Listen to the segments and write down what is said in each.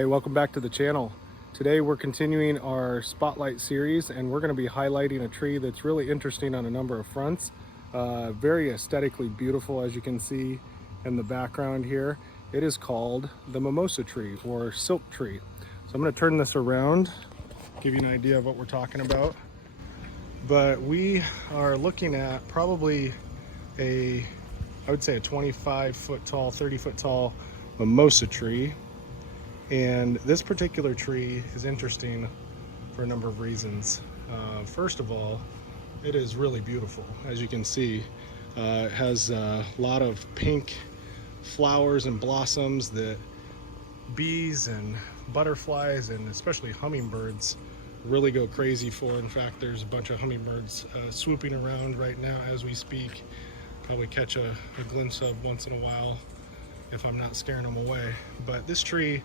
Hey, welcome back to the channel. Today we're continuing our spotlight series and we're going to be highlighting a tree that's really interesting on a number of fronts. Very aesthetically beautiful, as you can see in the background here. It is called the mimosa tree or silk tree. So I'm going to turn this around, give you an idea of what we're talking about. But we are looking at probably I would say a 25-foot tall, 30-foot tall mimosa tree. And this particular tree is interesting for a number of reasons. First of all, it is really beautiful. As you can see, it has a lot of pink flowers and blossoms that bees and butterflies and especially hummingbirds really go crazy for. In fact, there's a bunch of hummingbirds swooping around right now as we speak. Probably catch a glimpse of once in a while if I'm not scaring them away. But this tree,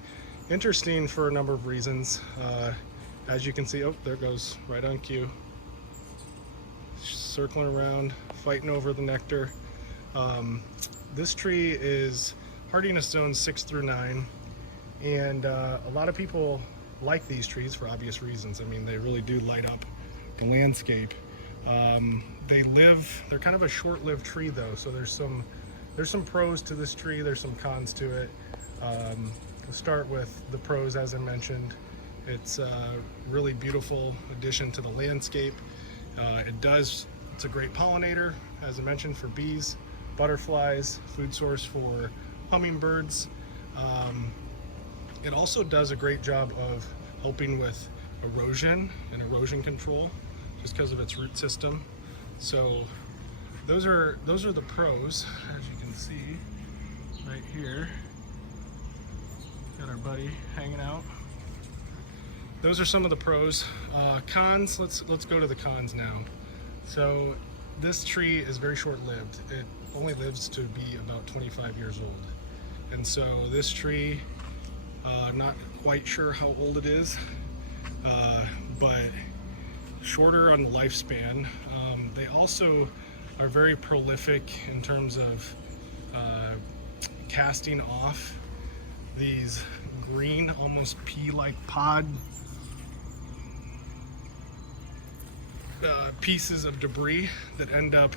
interesting for a number of reasons. As you can see, oh, there it goes, right on cue. Circling around, fighting over the nectar. This tree is hardiness zones 6 through 9, and a lot of people like these trees for obvious reasons. I mean, they really do light up the landscape. They're kind of a short-lived tree though, so there's some pros to this tree, there's some cons to it. We'll start with the pros. As I mentioned, it's a really beautiful addition to the landscape. It's a great pollinator, as I mentioned, for bees, butterflies, food source for hummingbirds. It also does a great job of helping with erosion and erosion control just because of its root system. So those are the pros, as you can see right here. Got our buddy hanging out. Those are some of the pros. Cons, let's go to the cons now. So this tree is very short-lived. It only lives to be about 25 years old. And so this tree, not quite sure how old it is, but shorter on the lifespan. They also are very prolific in terms of casting off these green, almost pea-like pod pieces of debris that end up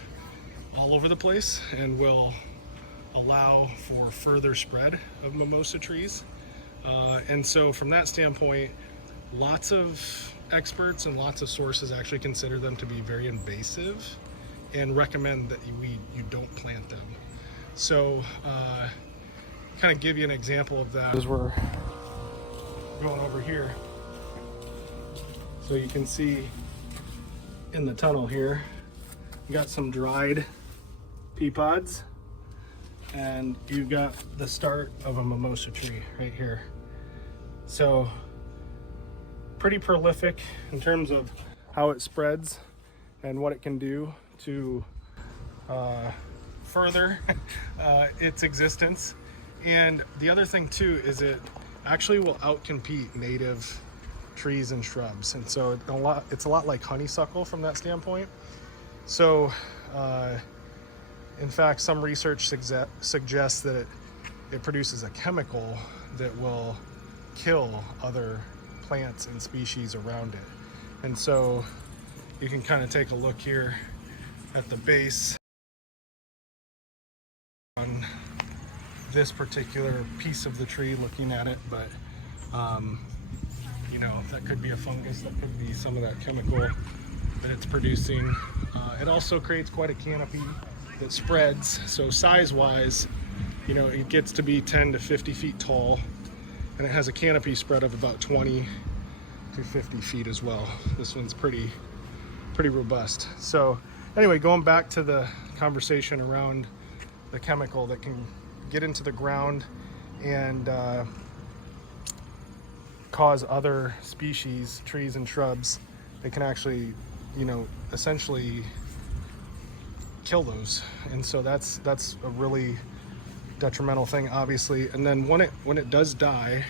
all over the place and will allow for further spread of mimosa trees. And so from that standpoint, lots of experts and lots of sources actually consider them to be very invasive and recommend that you don't plant them. So kind of give you an example of that as we're going over here. So you can see in the tunnel here, you got some dried pea pods, and you've got the start of a mimosa tree right here. So pretty prolific in terms of how it spreads and what it can do to further its existence. And the other thing too is it actually will outcompete native trees and shrubs, and so it's a lot like honeysuckle from that standpoint. So in fact, some research suggests that it produces a chemical that will kill other plants and species around it. And so you can kind of take a look here at the base on this particular piece of the tree, looking at it, but you know, that could be a fungus, that could be some of that chemical that it's producing. It also creates quite a canopy that spreads, so size-wise, you know, it gets to be 10 to 50 feet tall, and it has a canopy spread of about 20 to 50 feet as well. This one's pretty robust. So anyway, going back to the conversation around the chemical that can get into the ground and cause other species, trees and shrubs, it can actually, you know, essentially kill those. And so that's a really detrimental thing, obviously. And then when it does die,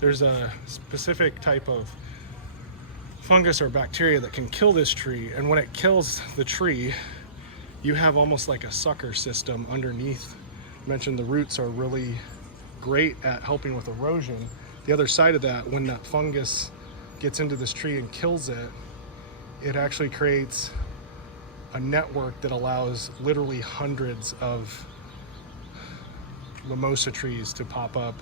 there's a specific type of fungus or bacteria that can kill this tree, and when it kills the tree, you have almost like a sucker system underneath. I mentioned the roots are really great at helping with erosion the other side of that, when that fungus gets into this tree and kills it, it actually creates a network that allows literally hundreds of mimosa trees to pop up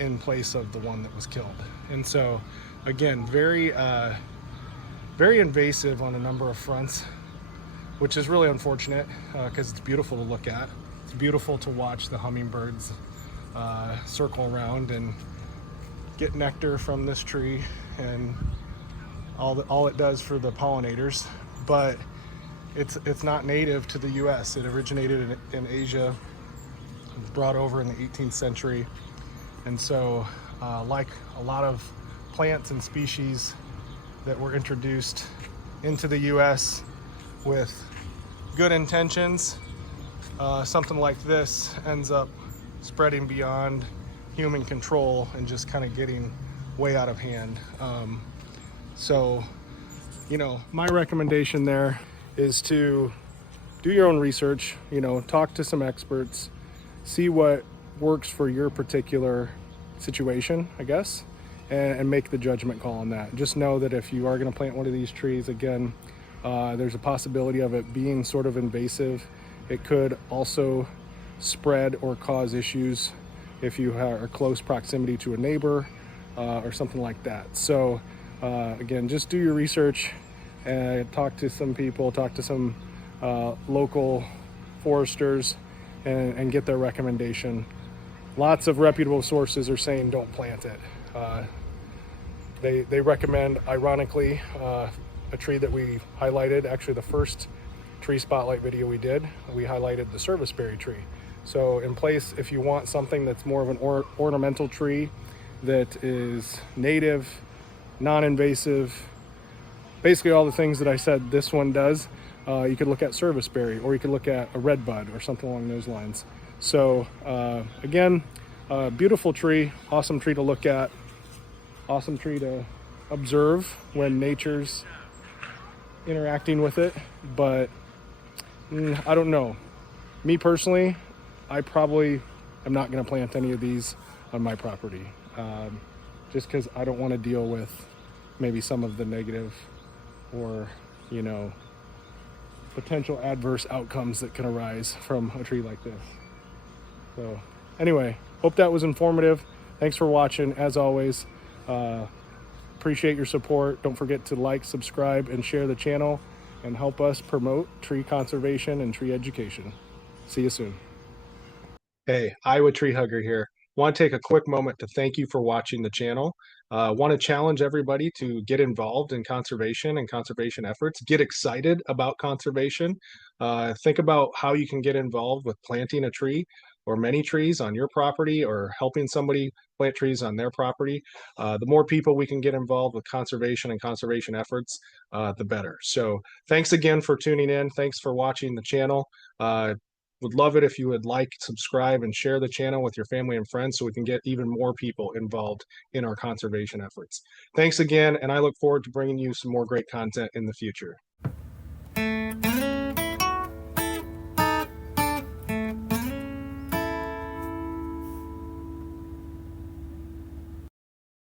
in place of the one that was killed. And so again, very invasive on a number of fronts, which is really unfortunate because it's beautiful to look at. It's beautiful to watch the hummingbirds circle around and get nectar from this tree and all it does for the pollinators. But it's not native to the US. It originated in Asia, brought over in the 18th century. And so like a lot of plants and species that were introduced into the US with good intentions, something like this ends up spreading beyond human control and just kind of getting way out of hand. So, you know, my recommendation there is to do your own research, you know, talk to some experts, see what works for your particular situation, I guess, and make the judgment call on that. Just know that if you are going to plant one of these trees, again, there's a possibility of it being sort of invasive. It could also spread or cause issues if you are close proximity to a neighbor or something like that. So again, just do your research and talk to some people, talk to some local foresters and get their recommendation. Lots of reputable sources are saying don't plant it. They recommend, ironically, a tree that we highlighted, actually the first tree spotlight video we did, we highlighted the serviceberry tree. So in place, if you want something that's more of an ornamental tree that is native, non-invasive, basically all the things that I said this one does, you could look at serviceberry, or you could look at a redbud or something along those lines. So again, beautiful tree, awesome tree to look at, awesome tree to observe when nature's interacting with it. But I don't know. Me personally, I probably am not going to plant any of these on my property, just because I don't want to deal with maybe some of the negative or, you know, potential adverse outcomes that can arise from a tree like this. So anyway, hope that was informative. Thanks for watching. As always, appreciate your support. Don't forget to like, subscribe, and share the channel and help us promote tree conservation and tree education. See you soon. Hey, Iowa Tree Hugger here. Want to take a quick moment to thank you for watching the channel. Want to challenge everybody to get involved in conservation and conservation efforts. Get excited about conservation. Think about how you can get involved with planting a tree or many trees on your property, or helping somebody plant trees on their property. The more people we can get involved with conservation and conservation efforts, the better. So thanks again for tuning in. Thanks for watching the channel. Would love it if you would like, subscribe, and share the channel with your family and friends so we can get even more people involved in our conservation efforts. Thanks again, and I look forward to bringing you some more great content in the future.